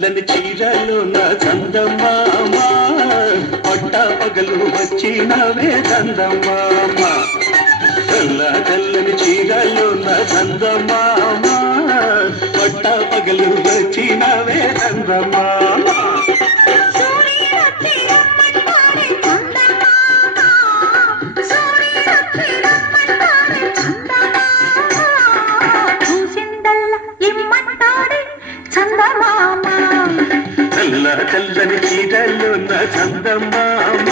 లని చీరలు నా చందమామ పట్ట పగలు వచ్చినవే చందమామ తెల్లని చీరలు నా చందమామ పట్ట పగలు వచ్చినవే చందమామ తెల్లని చీరలు నా చందమామ